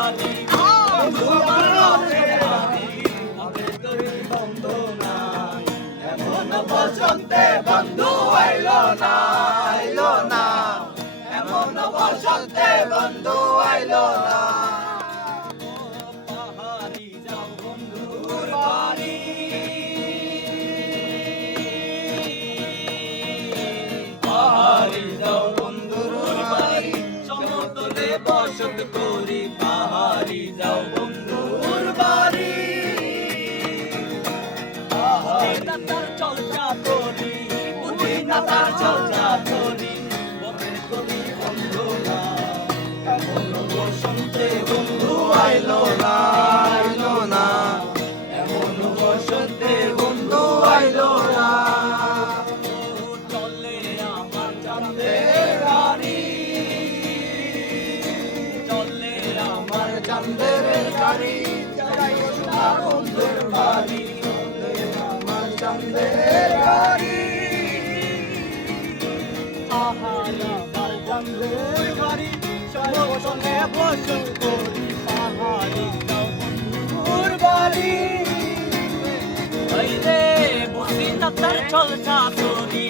বাড়ি বন্ধু আমার রথের বাড়ি তবে তোরই বন্ধু নাই এমন বসন্তে বন্ধু আইলো না এমন বসন্তে বন্ধু আইলো না পাহাড়ি যাও বন্ধুর বাড়ি পাহাড়ি যাও বন্ধুর বাড়ি সমতলে বসত করি পাহাড়ি যাও বন্ধুর বাড়ি পাহাড়ি তার চর্চা করি বুঝি না তার চর্চা করি বপের করি বন্ধু না এমন বসন্তে বন্ধু আইলো না এমন বসন্তে বন্ধু আইলো না চলে আমার চাঁদের গাড়ি চলে আমার চাঁদের গাড়ি যাই না বন্ধুর বাড়ি চলে আমার চাঁদের গাড়ি পাহাড়ি আমার চাঁদের গাড়ি চলে বসত করি পাহাড়ি যাও বন্ধুর বাড়ি রে বুঝি না তার চলছা চলি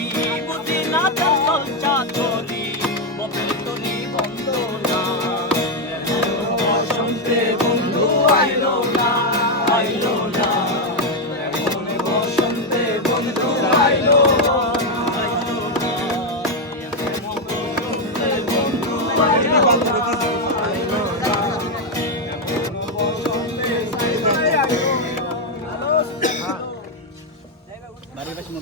বুঝি না তার চলছা চলি বপের তলি বন্ধ না বসন্তে বন্ধু আইলো না এমন বসন্তে বন্ধু আইলো বাড়ির পাশে